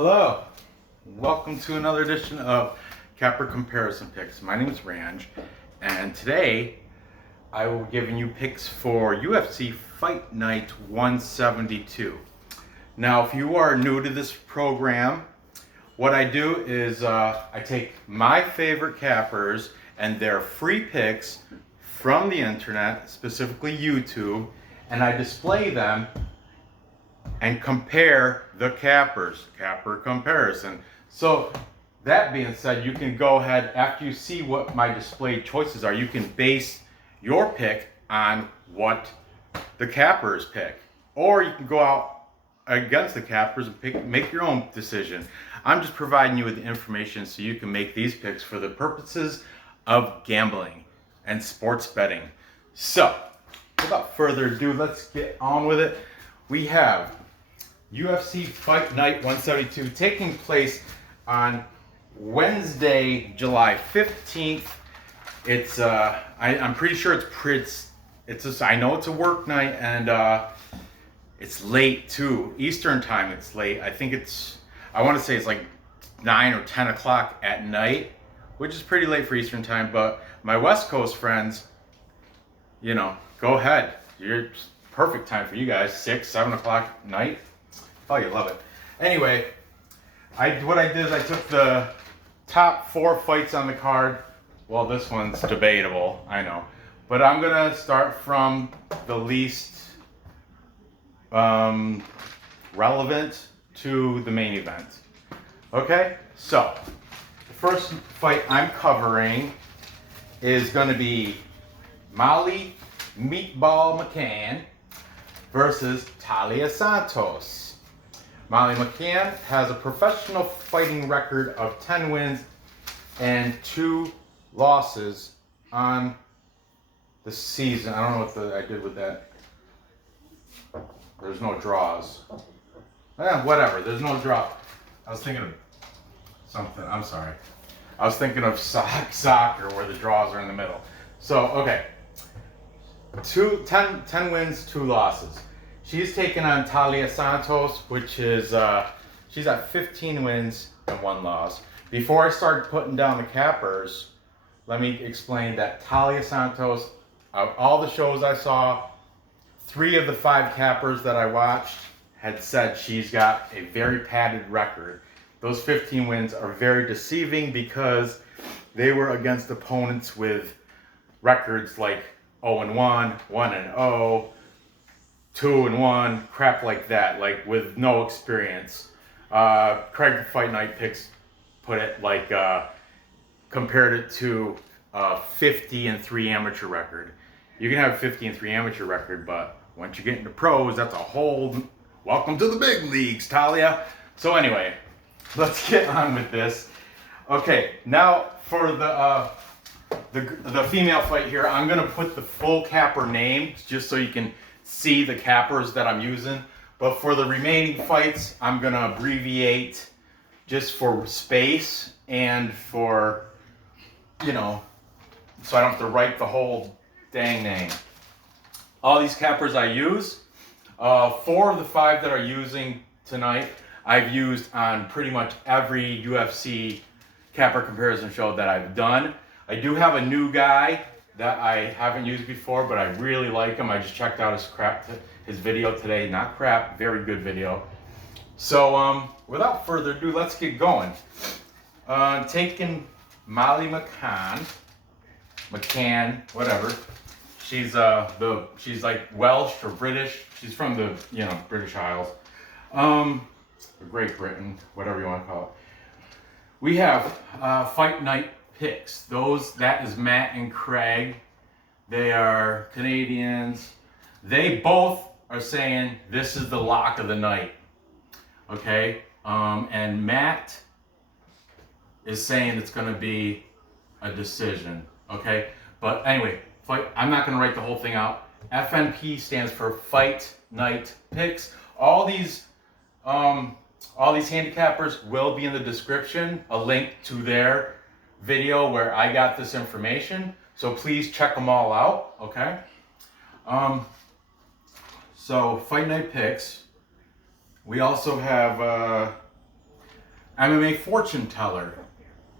Hello, welcome to another edition of Kattar Comparison Picks. My name is Ranj, and today I will be giving you picks for UFC Fight Night 172. Now, if you are new to this program, what I do is I take my favorite cappers and their free picks from the internet, specifically YouTube, and I display them and compare the cappers, capper comparison. So that being said, you can go ahead, after you see what my displayed choices are, you can base your pick on what the cappers pick. Or you can go out against the cappers and make your own decision. I'm just providing you with the information so you can make these picks for the purposes of gambling and sports betting. So, without further ado, let's get on with it. We have UFC Fight Night 172 taking place on Wednesday, July 15th. It's I'm pretty sure I know it's a work night, and it's late too. Eastern time it's late. I want to say it's like 9 or 10 o'clock at night, which is pretty late for Eastern time, but my West Coast friends, go ahead. It's perfect time for you guys, 6, 7 o'clock at night. Oh, you love it. Anyway, what I did is I took the top 4 fights on the card. Well, this one's debatable, I know. But I'm going to start from the least relevant to the main event. Okay? So, the first fight I'm covering is going to be Molly Meatball McCann versus Talia Santos. Molly McCann has a professional fighting record of 10 wins and 2 losses on the season. I don't know what I did with that. There's no draws. Whatever, there's no draw. I was thinking of something, I'm sorry. I was thinking of soccer where the draws are in the middle. So, okay. 10 wins, 2 losses. She's taking on Talia Santos, which is, she's at 15 wins and 1 loss. Before I start putting down the cappers, let me explain that Talia Santos, of all the shows I saw, 3 of the 5 cappers that I watched had said she's got a very padded record. Those 15 wins are very deceiving because they were against opponents with records like 0-1, 1-0, 2-1, crap like that, like with no experience. Craig the Fight Night Picks put it like, compared it to a 50-3 amateur record. You can have a 50-3 amateur record, but once you get into pros, that's a whole, welcome to the big leagues, Talia. So anyway, let's get on with this. Okay, now for the female fight here, I'm gonna put the full capper name just so you can see the cappers that I'm using. But for the remaining fights, I'm gonna abbreviate just for space and for, so I don't have to write the whole dang name. All these cappers I use, 4 of the 5 that are using tonight, I've used on pretty much every UFC capper comparison show that I've done. I do have a new guy that I haven't used before, but I really like him. I just checked out his video today. Not crap, very good video. So without further ado, let's get going. Taking Molly McCann, whatever. She's like Welsh or British. She's from the British Isles, or Great Britain, whatever you want to call it. We have Fight Night Picks. That is Matt and Craig. They are Canadians. They both are saying this is the lock of the night. Okay? And Matt is saying it's going to be a decision. Okay? But anyway, I'm not going to write the whole thing out. FNP stands for Fight Night Picks. All these handicappers will be in the description. A link to their video where I got this information, so please check them all out. Okay, so Fight Night Picks, we also have MMA fortune teller.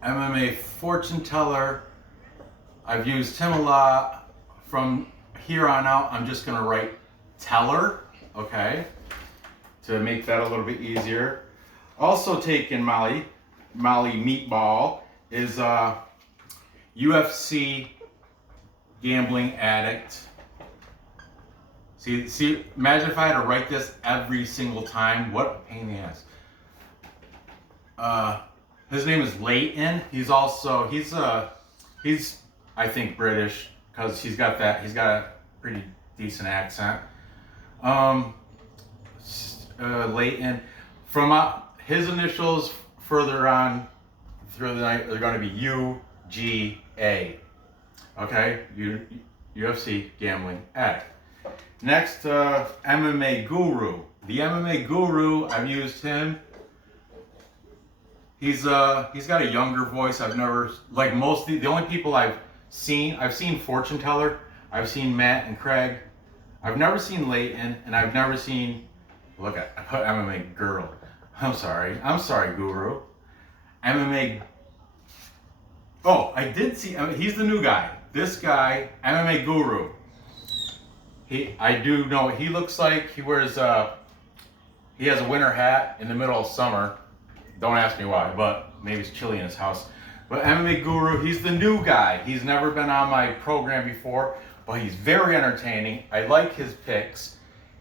MMA fortune teller. I've used him a lot. From here on out, I'm just gonna write teller, okay, to make that a little bit easier. Also taking Molly Meatball is UFC gambling addict. See, imagine if I had to write this every single time. What a pain in the ass. His name is Leighton. He's I think British, because he's got a pretty decent accent. Leighton. From his initials further on through the night, they're going to be UGA. Okay, UFC gambling addict. Next, MMA Guru. The MMA Guru, I've used him. He's got a younger voice. I've never, like the only people I've seen fortune teller. I've seen Matt and Craig. I've never seen Leighton, and I've never seen. Look, I put MMA girl. I'm sorry, Guru. MMA. Oh, I did see. He's the new guy. This guy, MMA Guru. I do know what he looks like. He wears he has a winter hat in the middle of summer. Don't ask me why, but maybe it's chilly in his house. But MMA Guru, he's the new guy. He's never been on my program before, but he's very entertaining. I like his picks.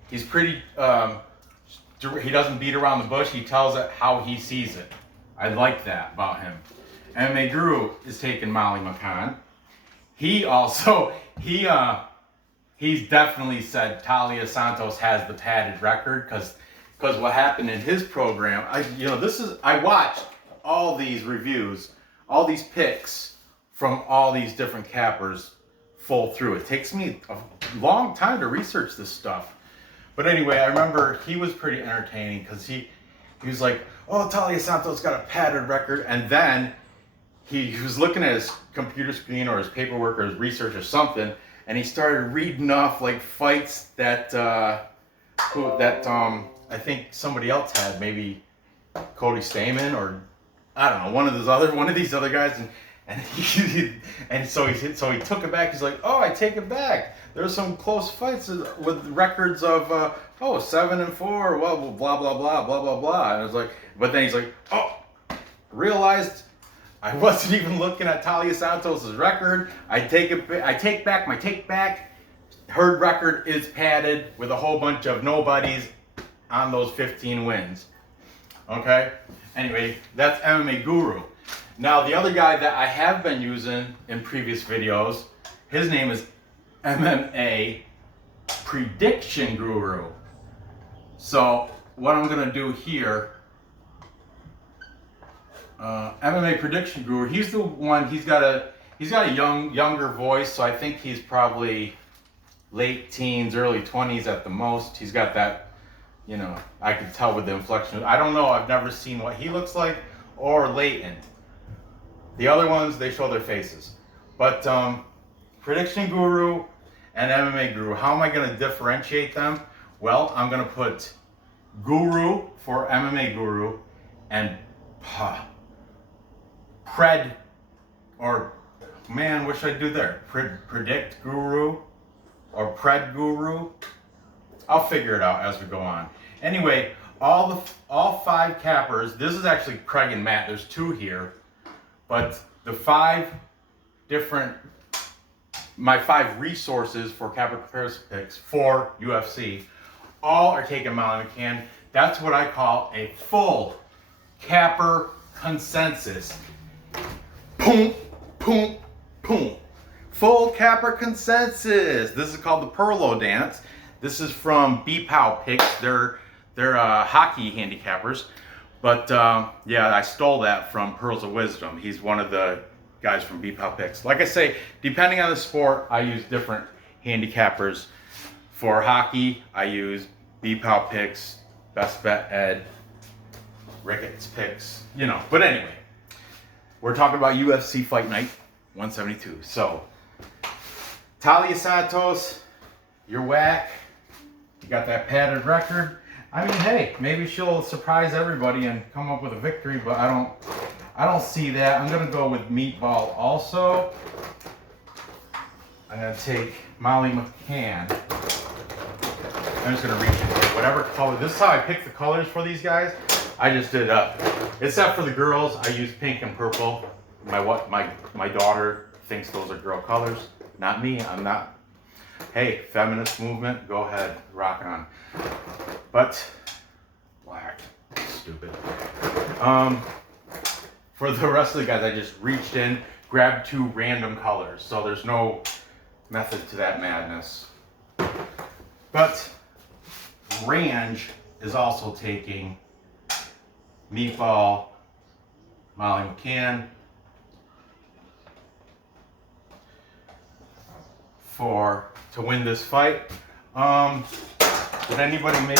He's pretty, he doesn't beat around the bush. He tells it how he sees it. I like that about him. MMA Guru is taking Molly McCann. He also, he's definitely said Talia Santos has the padded record, because what happened in his program, I watched all these reviews, all these picks from all these different cappers full through. It takes me a long time to research this stuff. But anyway, I remember he was pretty entertaining, because he was like, oh, Talia Santos got a padded record, and then he was looking at his computer screen or his paperwork or his research or something, and he started reading off like fights that I think somebody else had, maybe Cody Stamann, or I don't know, one of these other guys, and so he took it back. He's like, oh, I take it back. There's some close fights with records of 7-4, well, blah blah blah blah blah blah. And I was like, but then he's like, oh, realized I wasn't even looking at Talia Santos's record. I take back my take back. Her record is padded with a whole bunch of nobodies on those 15 wins. Okay? Anyway, that's MMA Guru. Now, the other guy that I have been using in previous videos, his name is MMA Prediction Guru. So, what I'm going to do here, MMA Prediction Guru, he's the one, he's got a younger voice, so I think he's probably late teens, early 20s at the most. He's got that, I can tell with the inflection. I don't know, I've never seen what he looks like, or Leighton. The other ones, they show their faces. But Prediction Guru and MMA Guru, how am I going to differentiate them? Well, I'm going to put Guru for MMA Guru and what should I do there? Predict Guru or Pred Guru? I'll figure it out as we go on. Anyway, all 5 cappers, this is actually Craig and Matt, there's 2 here, but the 5 different, my 5 resources for capper comparison picks for UFC, all are taking Molly McCann. That's what I call a full capper consensus. Boom, boom, boom. Full capper consensus. This is called the Perlo dance. This is from B-Pow Picks. They're hockey handicappers. But yeah, I stole that from Pearls of Wisdom. He's one of the guys from B-Pow Picks. Like I say, depending on the sport, I use different handicappers. For hockey, I use B-Pow Picks, Best Bet Ed, Ricketts Picks, But anyway, we're talking about UFC Fight Night 172. So, Talia Santos, you're whack. You got that padded record. I mean, hey, maybe she'll surprise everybody and come up with a victory, but I don't see that. I'm gonna go with Meatball also. I'm gonna take Molly McCann. I'm just gonna reach and take whatever color. This is how I pick the colors for these guys. I just did except for the girls, I use pink and purple. My daughter thinks those are girl colors. Not me. I'm not. Hey, feminist movement, go ahead, rock on. But black, stupid. For the rest of the guys, I just reached in, grabbed 2 random colors, so there's no method to that madness. But Range is also taking Meatball, Molly McCann to win this fight. Did anybody make?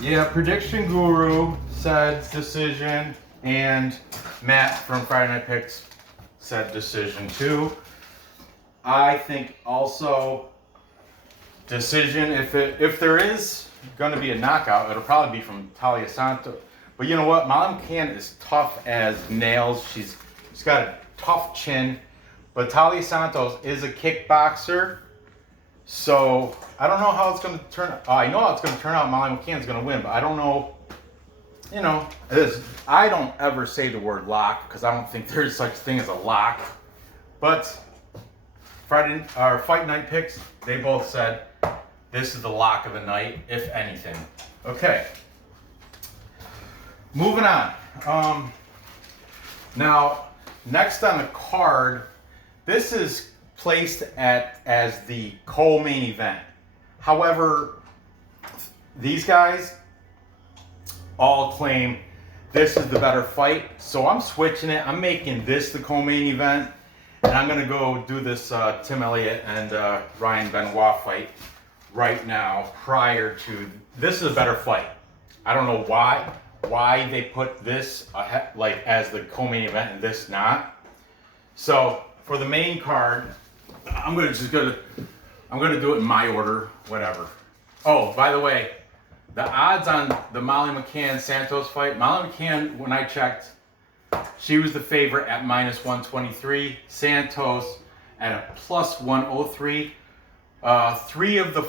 Yeah, Prediction Guru said decision, and Matt from Friday Night Picks said decision too. I think also decision. If there is going to be a knockout, it'll probably be from Talia Santos. But you know what? Molly McCann is tough as nails. She's got a tough chin. But Talia Santos is a kickboxer. So I don't know how it's going to turn out. I know how it's going to turn out. Molly McCann's going to win. But I don't know. You know, I don't ever say the word lock because I don't think there's such thing as a lock. But Fight Night Picks, they both said this is the lock of the night, if anything. Okay. Moving on. Now, next on the card, this is placed as the co-main event. However, these guys all claim this is the better fight, so I'm switching it. I'm making this the co-main event, and I'm gonna go do this Tim Elliott and Ryan Benoit fight right now. Prior to this is a better fight. I don't know why they put this like as the co-main event and this not. So for the main card, I'm gonna do it in my order, whatever. Oh, by the way, the odds on the Molly McCann Santos fight, Molly McCann, when I checked, she was the favorite at -123. Santos at a +103. Three of the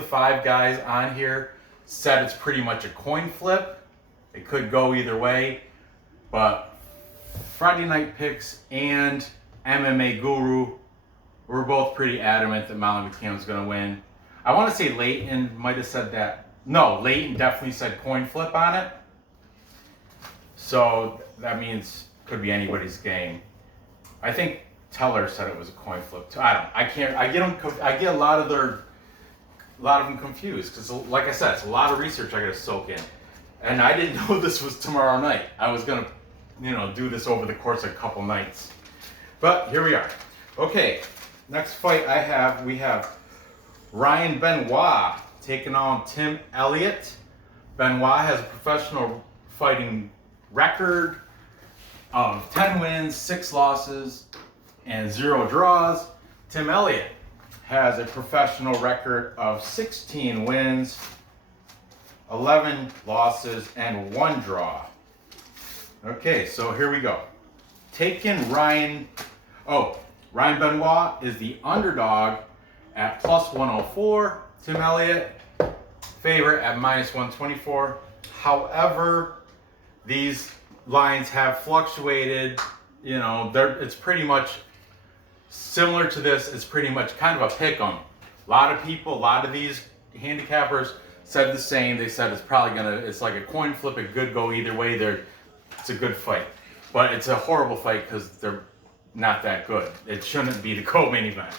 5 guys on here said it's pretty much a coin flip. It could go either way, but Friday Night Picks and MMA Guru were both pretty adamant that Molly McCann was going to win. I want to say Leighton might have said that. No, Leighton definitely said coin flip on it. So that means could be anybody's game. I think Teller said it was a coin flip too. I get a lot of them confused because, like I said, it's a lot of research I got to soak in, and I didn't know this was tomorrow night. I was gonna, do this over the course of a couple nights, but here we are. Okay, next fight we have Ryan Benoit taking on Tim Elliott. Benoit has a professional fighting record of 10 wins, 6 losses, and 0 draws. Tim Elliott has a professional record of 16 wins, 11 losses, and 1 draw. Okay, so here we go. Ryan Benoit is the underdog at +104. Tim Elliott, favorite at -124. However, these lines have fluctuated. It's pretty much similar to this. It's pretty much kind of a pick 'em. A lot of these handicappers said the same. They said it's like a coin flip. It could go either way. It's a good fight, but it's a horrible fight because they're not that good. It shouldn't be the co-main event.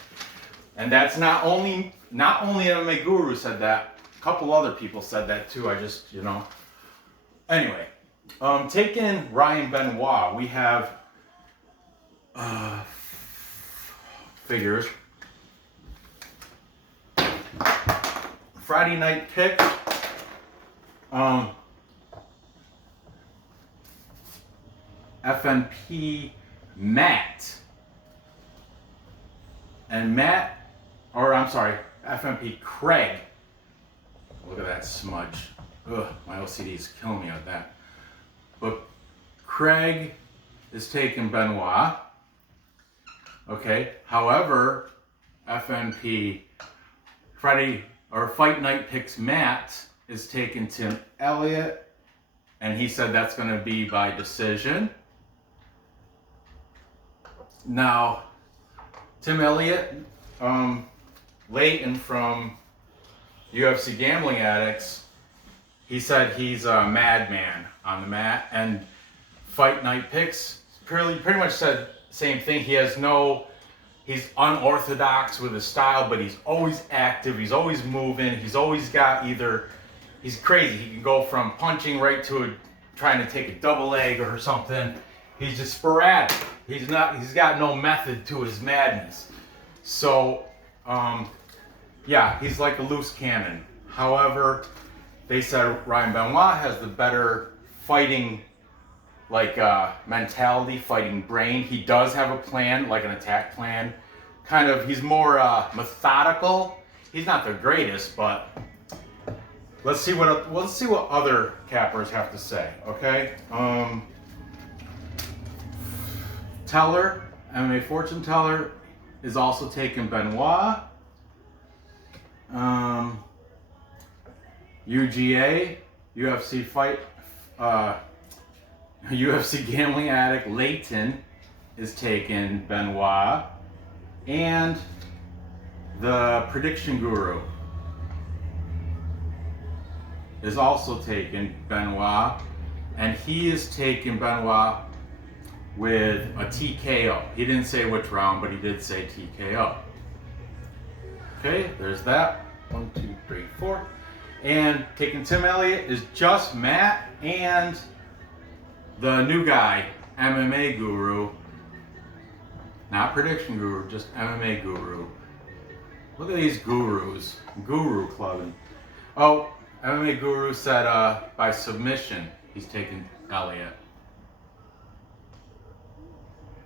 And that's not only MMA Guru said that. A couple other people said that too. Anyway, taking Ryan Benoit, we have figures. Friday Night Pick. FNP Matt. FNP Craig Look at that smudge. Ugh, my OCD is killing me with that. But Craig is taking Benoit. Okay. However, FNP Fight Night picks Matt is taking Tim Elliot, and he said that's going to be by decision. Now, Tim Elliot, Leighton from UFC Gambling Addicts, he said he's a madman on the mat, and Fight Night Picks pretty much said the same thing. He's unorthodox with his style, but he's always active, he's always moving, he's always got he's crazy. He can go from punching right to trying to take a double leg or something. He's just sporadic. He's got no method to his madness. So, yeah, he's like a loose cannon. However, they said Ryan Benoit has the better fighting mentality, fighting brain. He does have a plan, like an attack plan. He's more methodical. He's not the greatest, but let's see what other cappers have to say. Okay, Teller, MMA fortune teller, is also taking Benoit. UGA, UFC Gambling Addict Leighton is taking Benoit, and the Prediction Guru is also taking Benoit, and he is taking Benoit with a TKO. He didn't say which round, but he did say TKO. Okay, there's that. 1, 2, 3, 4. And taking Tim Elliott is just Matt and the new guy, MMA Guru. Not Prediction Guru, just MMA Guru. Look at these gurus. Guru clubbing. Oh, MMA Guru said by submission he's taking Elliot.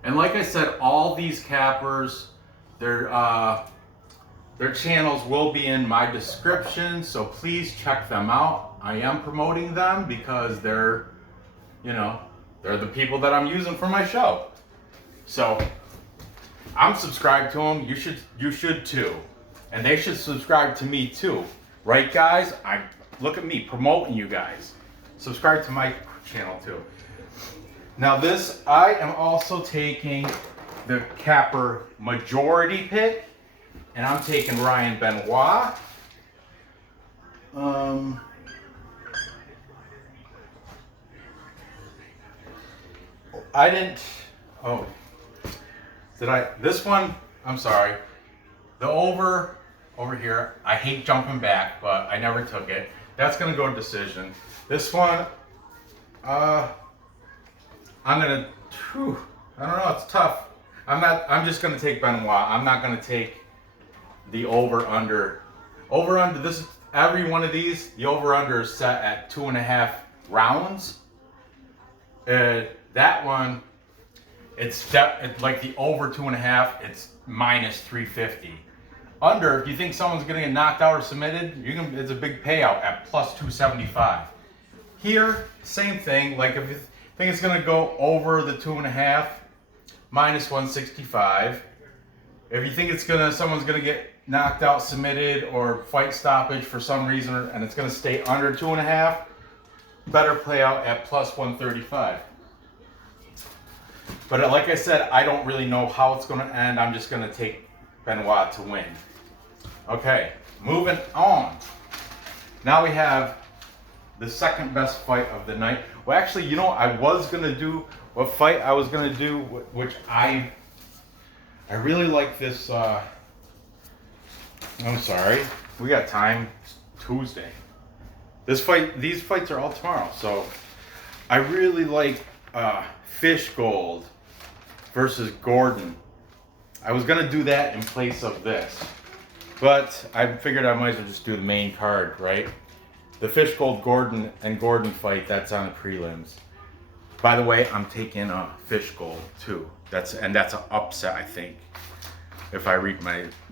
And like I said, all these cappers, their channels will be in my description, so please check them out. I am promoting them because they're the people that I'm using for my show. So I'm subscribed to them. You should too, and they should subscribe to me too, right, guys? Look at me promoting you guys. Subscribe to my channel too. Now I am also taking the capper majority pick, and I'm taking Ryan Benoit. This one, I'm sorry. The over here, I hate jumping back, but I never took it. That's gonna go decision. This one, I don't know, it's tough. I'm just gonna take Benoit. I'm not gonna take the over-under. Over-under, every one of these, the over-under is set at 2.5 rounds. That one, it's like the over 2.5, it's minus 350. Under, if you think someone's gonna get knocked out or submitted, it's a big payout at plus 275. Here, same thing. Like if you think it's gonna go over the 2.5, minus 165. If you think someone's gonna get knocked out, submitted, or fight stoppage for some reason, and it's gonna stay under 2.5, better play out at plus 135. But like I said, I don't really know how it's gonna end. I'm just gonna take Benoit to win. Okay, moving on. Now we have the second best fight of the night. Well, actually, I was gonna do what fight I was gonna do, which I really like this. I'm sorry, we got time. It's Tuesday. These fights are all tomorrow. So I really like Fish Gold versus Gordon. I was gonna do that in place of this, but I figured I might as well just do the main card, right? The Fish Gold Gordon fight, that's on the prelims. By the way, I'm taking Fish Gold too. That's an upset, I think. If I read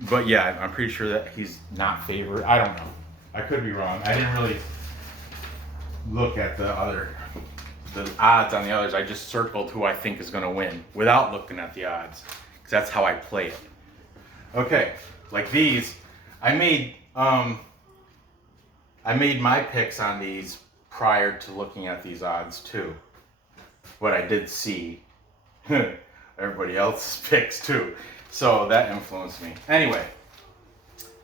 but yeah, I'm pretty sure that he's not favored. I don't know. I could be wrong. I didn't really look at the odds on the others. I just circled who I think is going to win without looking at the odds, because that's how I play it. Okay, like these, I made my picks on these prior to looking at these odds too. But I did see everybody else's picks too, so that influenced me. Anyway,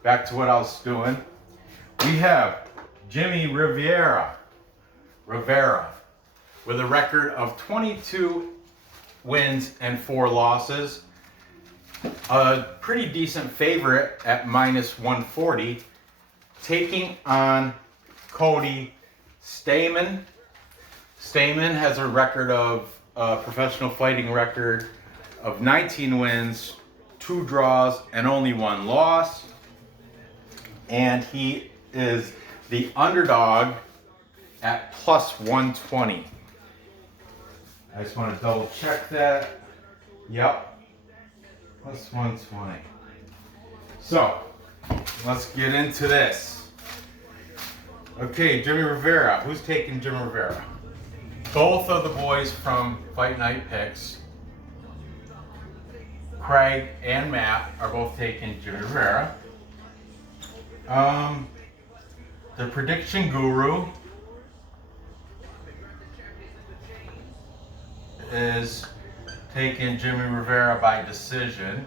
back to what I was doing. We have Jimmie Rivera with a record of 22 wins and 4 losses. A pretty decent favorite at -140, taking on Cody Stamann. Stamann has a record of professional fighting record of 19 wins, 2 draws, and only 1 loss. And he is the underdog at +120. I just want to double check that. Yep, +120. So, let's get into this. Okay, Jimmie Rivera. Who's taking Jimmie Rivera? Both of the boys from Fight Night Picks, Craig and Matt, are both taking Jimmie Rivera. The prediction guru is taking Jimmie Rivera by decision.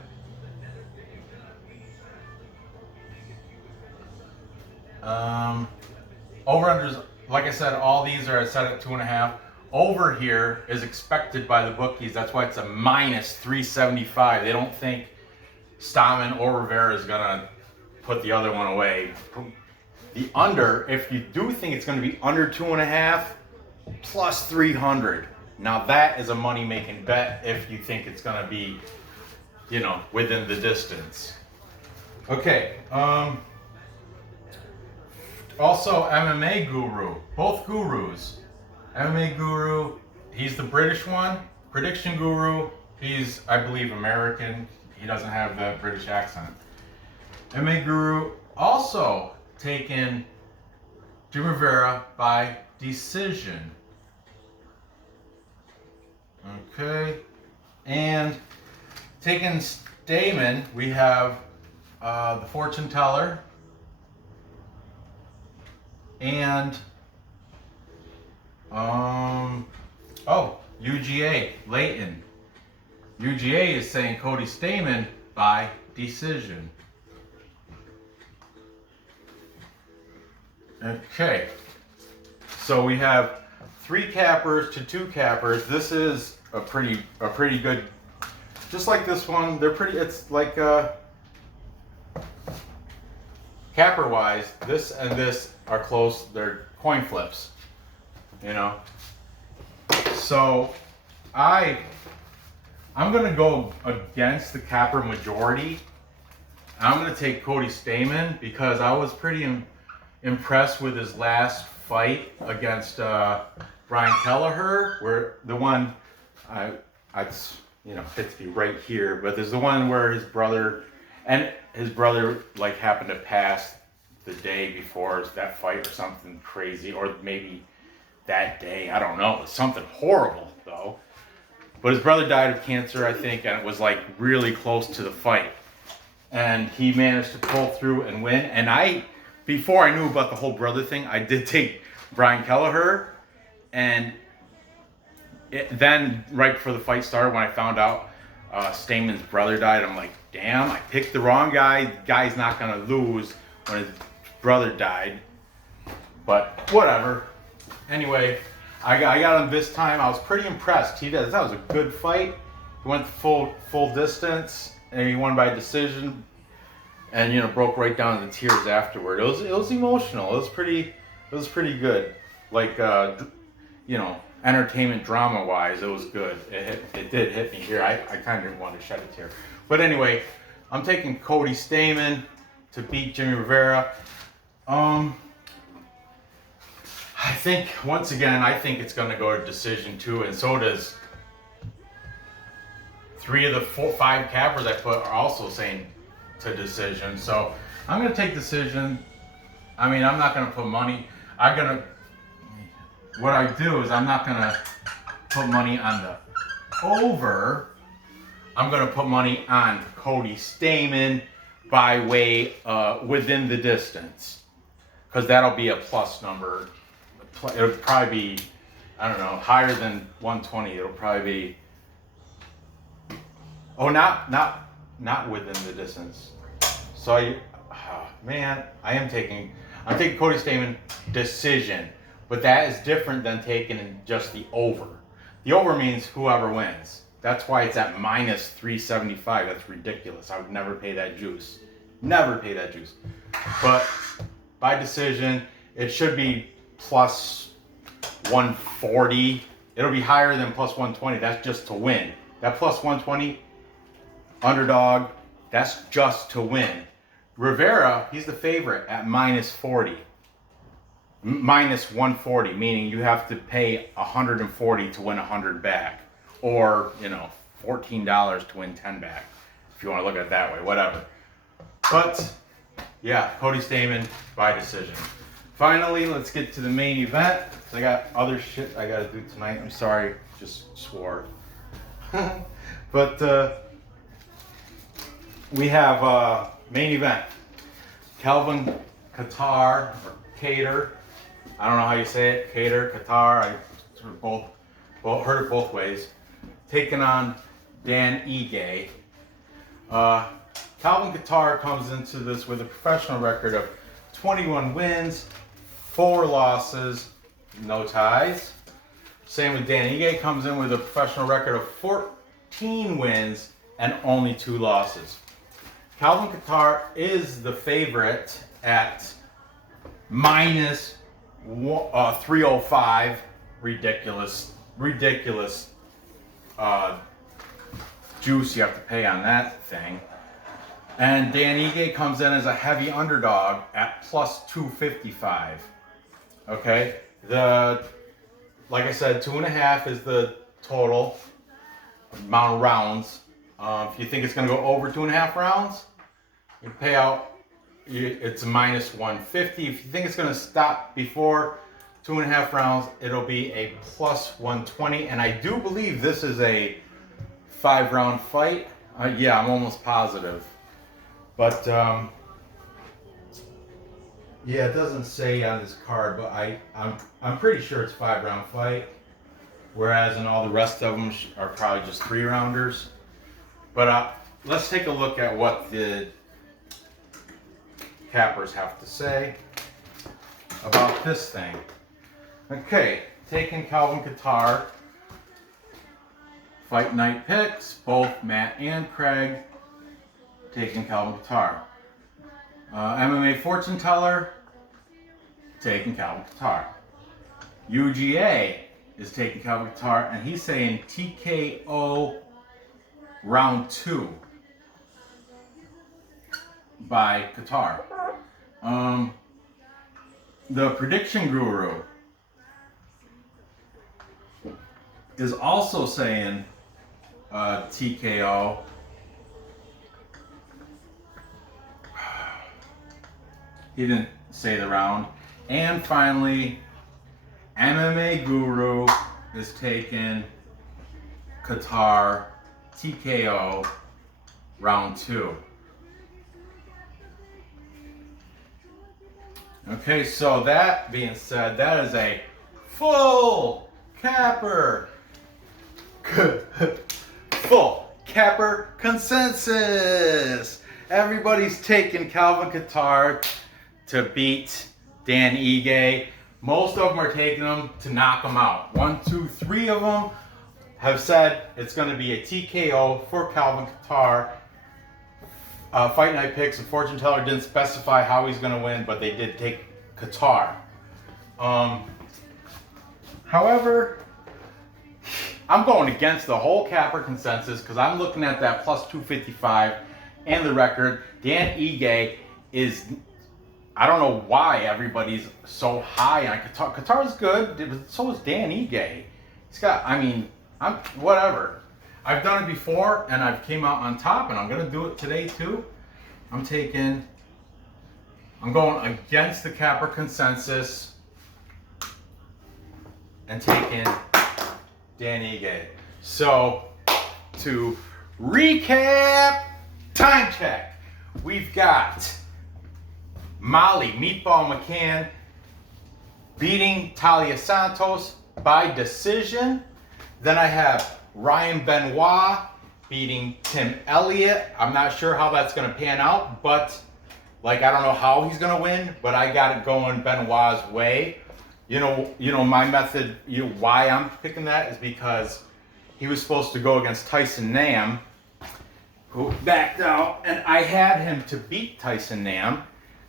Over-unders, like I said, all these are set at 2.5. Over here is expected by the bookies. That's why it's a -375. They don't think Stamann or Rivera is going to put the other one away. The under, if you do think it's going to be under 2.5, +300. Now that is a money-making bet if you think it's going to be, you know, within the distance. Okay. Also, MMA Guru. Both gurus. MMA Guru, he's the British one. Prediction Guru, he's, I believe, American. He doesn't have the British accent. MMA Guru also taken Jimmie Rivera by decision. Okay. And taking Stamann, we have the fortune teller and UGA, Leighton. UGA is saying Cody Stamann by decision. Okay, so we have 3 cappers to 2 cappers. This is a pretty good, just like this one. They're pretty. It's like capper wise, this and this are close. They're coin flips, you know. So I'm gonna go against the capper majority. I'm gonna take Cody Stamann because I was pretty impressed with his last fight against Brian Kelleher, where the one hits me right here, but there's the one where his brother like happened to pass the day before that fight or something crazy, or maybe that day, I don't know. It was something horrible though. But his brother died of cancer, I think, and it was like really close to the fight. And he managed to pull through and win. And before I knew about the whole brother thing, I did take Brian Kelleher. And then right before the fight started, when I found out Stamann's brother died, I'm like, damn, I picked the wrong guy. The guy's not going to lose when his brother died. But whatever. Anyway, I got him this time. I was pretty impressed. That was a good fight. He went full distance, and he won by decision. And broke right down into tears afterward. It was emotional. It was pretty good. Like entertainment drama wise, it was good. It did hit me here. I kind of didn't want to shed a tear. But anyway, I'm taking Cody Stamann to beat Jimmie Rivera. I think once again, it's going to go to decision too, and so does 3 of the 5 cappers I put are also saying to decision. So I'm going to take decision. I mean, I'm not gonna put money. What I do is I'm not gonna put money on the over. I'm gonna put money on Cody Stamann by way within the distance, because that'll be a plus number. It'll probably be, I don't know, higher than 120. It'll probably be, oh, not within the distance. So I'm taking Cody Stamann decision, but that is different than taking just the over. The over means whoever wins. That's why it's at minus 375. That's ridiculous. I would never pay that juice. Never pay that juice. But by decision, it should be plus 140. It'll be higher than plus 120. That's just to win. That plus 120 underdog, that's just to win. Rivera, he's the favorite at minus 40. Minus 140, meaning you have to pay 140 to win 100 back. Or, $14 to win 10 back. If you want to look at it that way, whatever. But, yeah, Cody Stamann by decision. Finally, let's get to the main event. I got other shit I got to do tonight. I'm sorry, just swore. But we have main event. Calvin Kattar, or Kattar. I don't know how you say it. Kattar, Kattar. I sort of both heard it both ways. Taking on Dan Ige. Calvin Kattar comes into this with a professional record of 21 wins, 4 losses, no ties. Same with Dan Ige, comes in with a professional record of 14 wins and only 2 losses. Calvin Kattar is the favorite at minus 305. Ridiculous juice you have to pay on that thing. And Dan Ige comes in as a heavy underdog at plus 255. Okay, like I said, 2.5 is the total amount of rounds. If you think it's going to go over 2.5 rounds, you pay out. It's minus 150. If you think it's going to stop before 2.5 rounds, it'll be a plus 120. And I do believe this is a 5-round fight. Yeah, I'm almost positive. But yeah, it doesn't say on this card, but I'm pretty sure it's 5-round fight. Whereas in all the rest of them are probably just 3-rounders. But let's take a look at what the cappers have to say about this thing. Okay, taking Calvin Kattar. Fight night picks, both Matt and Craig taking Calvin Kattar. MMA fortune teller taking Calvin Kattar. UGA is taking Calvin Kattar, and he's saying TKO round 2 by Kattar. The prediction guru is also saying TKO. He didn't say the round. And finally, MMA Guru is taking Kattar TKO round 2. Okay, so that being said, that is a full capper. Full capper consensus. Everybody's taking Calvin Kattar to beat Dan Ige. Most of them are taking him to knock him out. 1, 2, 3 of them have said it's going to be a TKO for Calvin Kattar. Fight night picks, and fortune teller didn't specify how he's going to win, but they did take Kattar. However, I'm going against the whole capper consensus because I'm looking at that plus 255 and the record. Dan Ige is, I don't know why everybody's so high on Kattar. Kattar's good, so is Dan Ige. He's got, I'm whatever. I've done it before and I've came out on top, and I'm going to do it today too. I'm taking I'm going against the Kattar consensus and taking Dan Ige. So, to recap, time check. We've got Molly Meatball McCann beating Talia Santos by decision. Then I have Ryan Benoit beating Tim Elliot. I'm not sure how that's going to pan out, but I don't know how he's going to win, but I got it going Benoit's way. You know my method, why I'm picking that is because he was supposed to go against Tyson Nam, who backed out, and I had him to beat Tyson Nam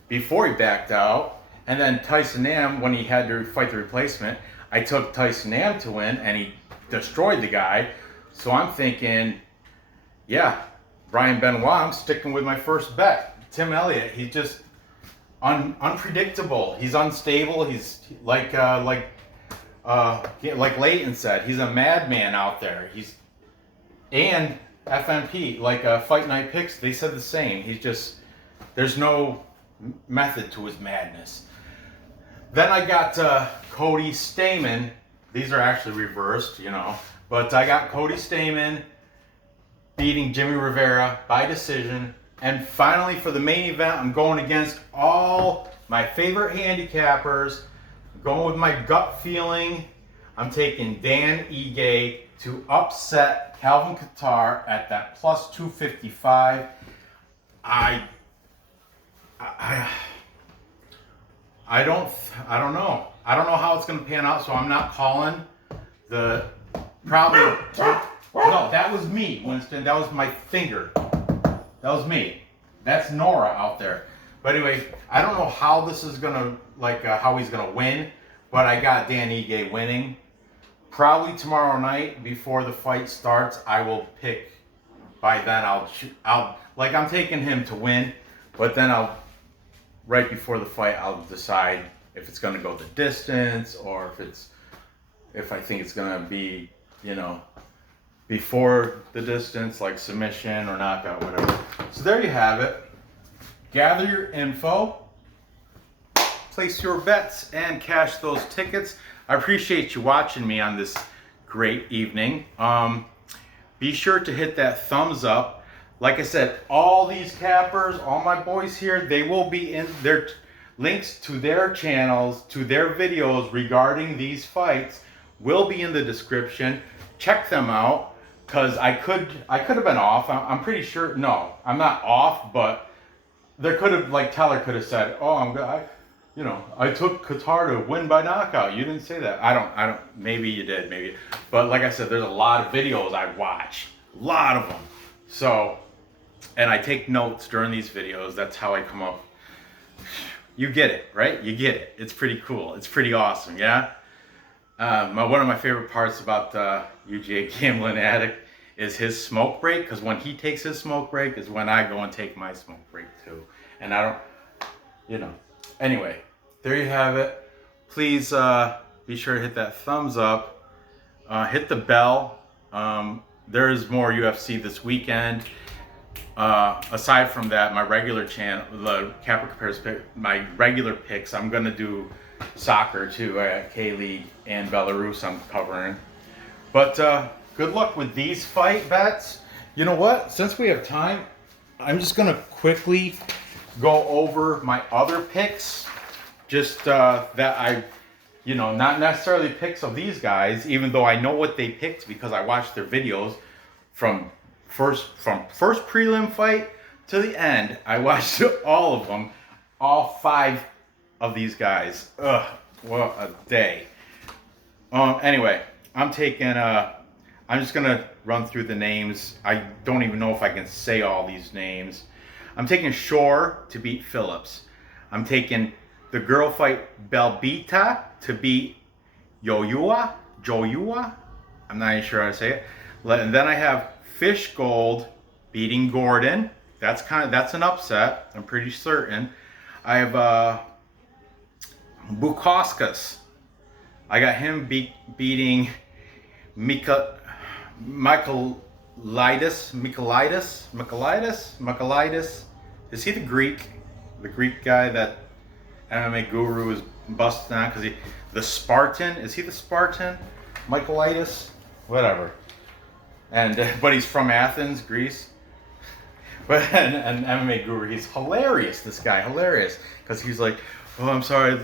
before he backed out. And then Tyson Nam, when he had to fight the replacement, I took Tyson Nam to win, and he destroyed the guy. So I'm thinking, yeah, Ryan Benoit, I'm sticking with my first bet. Tim Elliott, he's just unpredictable. He's unstable. He's like Leighton said, he's a madman out there. And FNP, Fight Night Picks, they said the same. There's no method to his madness. Then I got Cody Stamann. These are actually reversed, but I got Cody Stamann beating Jimmie Rivera by decision. And finally, for the main event, I'm going against all my favorite handicappers. I'm going with my gut feeling. I'm taking Dan Ige to upset Calvin Kattar at that plus 255. I don't know. I don't know how it's going to pan out, so I'm not calling the probably. No, that was me, Winston. That was my finger. That was me. That's Nora out there. But anyway, I don't know how this is gonna how he's gonna win, but I got Dan Ige winning. Probably tomorrow night before the fight starts, I will pick. By then, I'm taking him to win, but then right before the fight, I'll decide if it's gonna go the distance or if I think it's gonna be, before the distance, like submission or knockout, whatever. So there you have it. Gather your info, place your bets, and cash those tickets. I appreciate you watching me on this great evening. Be sure to hit that thumbs up. Like I said, all these cappers, all my boys here, they will be in their links to their channels, to their videos regarding these fights will be in the description. Check them out. Because I could have been off. I'm pretty sure. No, I'm not off. But there could have, Teller could have said, "Oh, I took Kattar to win by knockout." You didn't say that. I don't. Maybe you did. Maybe. But like I said, there's a lot of videos I watch. A lot of them. So, and I take notes during these videos. That's how I come up. You get it, right? You get it. It's pretty cool. It's pretty awesome. Yeah. One of my favorite parts about UGA Gambling Addict is his smoke break, because when he takes his smoke break is when I go and take my smoke break too. And I don't, Anyway, there you have it. Please be sure to hit that thumbs up. Hit the bell. There is more UFC this weekend. Aside from that, my regular channel, the Kattar Compares my regular picks, I'm going to do soccer too, K-League and Belarus I'm covering. But good luck with these fight bets. You know what? Since we have time, I'm just going to quickly go over my other picks. Just that I, not necessarily picks of these guys, even though I know what they picked because I watched their videos from first prelim fight to the end. I watched all of them, all 5 of these guys. Ugh, what a day. Anyway, I'm just gonna run through the names. I don't even know if I can say all these names. I'm taking Shore to beat Phillips. I'm taking the girl fight Belbita to beat Joyua. I'm not even sure how to say it. And then I have Fish Gold beating Gordon. That's an upset. I'm pretty certain. I have Bukauskas. I got him beating Michaelitis. Is he the Greek? the Greek guy that MMA Guru is busting on because the Spartan, is he the Spartan? Michaelitis? Whatever. And but he's from Athens, Greece. But an MMA Guru, he's hilarious. This guy, hilarious, because he's like, oh, I'm sorry.